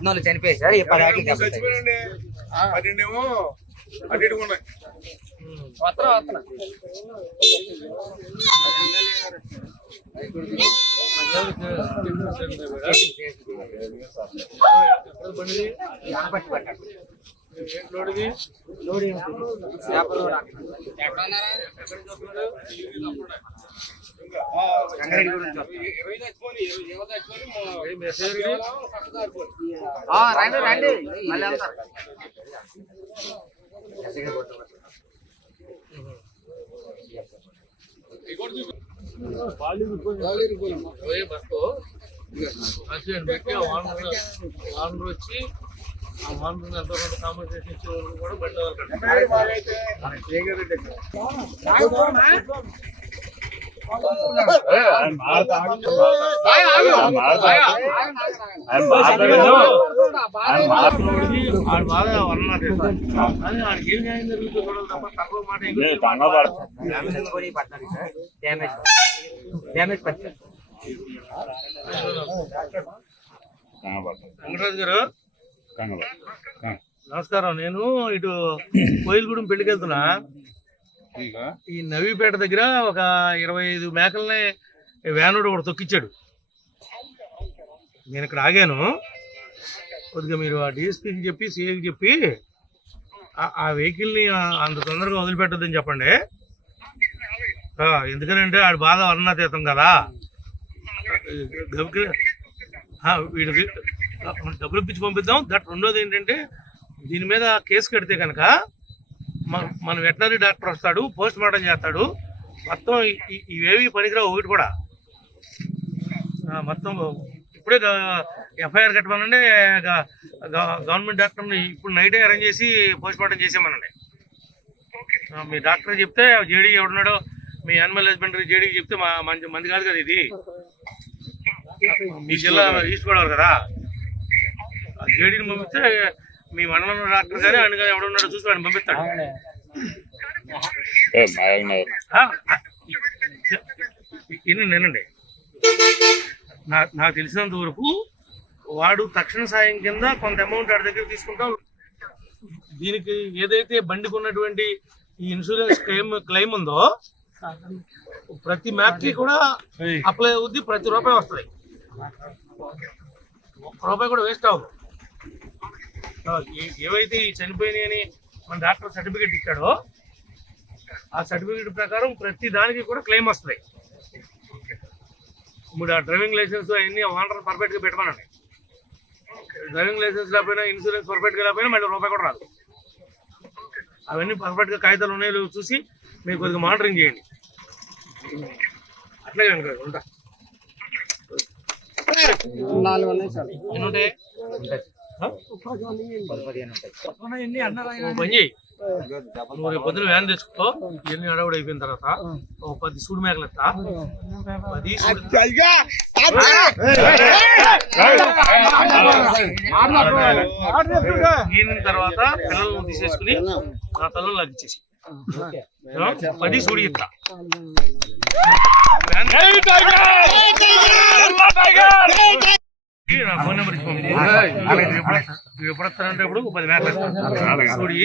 14 చనిపోయాయి sir. ఈ 10 ఆటలు చచ్చిపోయారండి. 12 ఏమో అటు ఇటు ఉన్నాయి. రండి మళ్ళీ వెళ్తారు. వానర్ వచ్చి ఆ వానర్ ఎంతమంది కాంపన్సేషన్ ఇచ్చే వాళ్ళు కూడా బండి ఏం న్యాయం జరుగుతుంది చూడాలి తప్ప తక్కువ మాట వెంకటరాజు గారు నమస్కారం. నేను ఇటు కోయిలగూడెం పెళ్లికి వెళ్తున్నా. ఈ నవీపేట దగ్గర ఒక 25 మేకల్ని వ్యానుడు ఒకటి తొక్కిచ్చాడు. నేను ఇక్కడ ఆగాను. కొద్దిగా మీరు ఆ డిఎస్పీకి చెప్పి సిఐకి చెప్పి ఆ వెహికల్ని అంత తొందరగా వదిలిపెట్టద్దని చెప్పండి. ఎందుకనంటే ఆడి బాధ వర్ణాతీతం కదా. వీడికి డబ్బులు ఇప్పించి పంపిద్దాం. రెండోది ఏంటంటే దీని మీద కేసు కడితే కనుక మన వెటనరీ డాక్టర్ వస్తాడు, పోస్ట్ మార్టం చేస్తాడు. మొత్తం ఇవేవి పనికిరావు. ఒకటి కూడా మొత్తం ఇప్పుడే ఎఫ్ఐఆర్ కట్టమనండి. గవర్నమెంట్ డాక్టర్ని ఇప్పుడు నైటే అరేంజ్ చేసి పోస్ట్ మార్టం చేసామనండి. మీ డాక్టర్ చెప్తే జేడీ ఎవడున్నాడో మీ యానిమల్ హస్బెండరీ జేడీకి చెప్తే మంది కాదు కదా ఇది. మీ జిల్లా ఈస్ట్ గోదావరి కదా. జేడీని పంపిస్తే మీ మండలంలో డాక్టర్ కానీ ఆయన కానీ ఎవడున్నాడో చూసి వాడిని పంపిస్తాడు. నేనండి నాకు తెలిసినంత వరకు వాడు తక్షణ సాయం కింద కొంత అమౌంట్ వాడి దగ్గర తీసుకుంటాం. దీనికి ఏదైతే బండికి ఉన్నటువంటి ఈ ఇన్సూరెన్స్ క్లెయిమ్ ఉందో ప్రతి మ్యాప్కి కూడా అప్లై అవుద్ది. ప్రతి రూపాయి వస్తుంది. ఒక్క రూపాయి కూడా వేస్ట్ అవ్వదు. ఏవైతే ఈ చనిపోయినాయి అని మన డాక్టర్ సర్టిఫికేట్ ఇచ్చాడో ఆ సర్టిఫికేట్ ప్రకారం ప్రతి దానికి కూడా క్లెయిమ్ వస్తుంది. ఇప్పుడు ఆ డ్రైవింగ్ లైసెన్స్ అవన్నీ ఓనర్ పర్ఫెక్ట్గా పెట్టమనండి. డ్రైవింగ్ లైసెన్స్ లేకపోయినా ఇన్సూరెన్స్ పర్ఫెక్ట్గా లేకపోయినా మళ్ళీ రూపాయి కూడా రాదు. అవన్నీ పర్ఫెక్ట్గా కాగితాలు ఉన్నాయో చూసి మీరు కొద్దిగా మానిటరింగ్ చేయండి. అట్లాగే ఉంటా. పని చేయి. నువ్వు రేపు పొద్దున వ్యాన్ తెచ్చుకో. ఇవన్నీ అడవుడు అయిపోయిన తర్వాత ఒక 10 సూడి మేకలు ఎత్తా. 10 ఈయన తర్వాత పిల్లలను తీసేసుకుని నా తల్లను లగ్గిచ్చేసి 10 సూడి ఇస్తా. నా ఫోన్ నెంబర్ ఇచ్చుకోండి. ఎప్పుడు వస్తానంటే ఇప్పుడు 10 మేకలు సూడి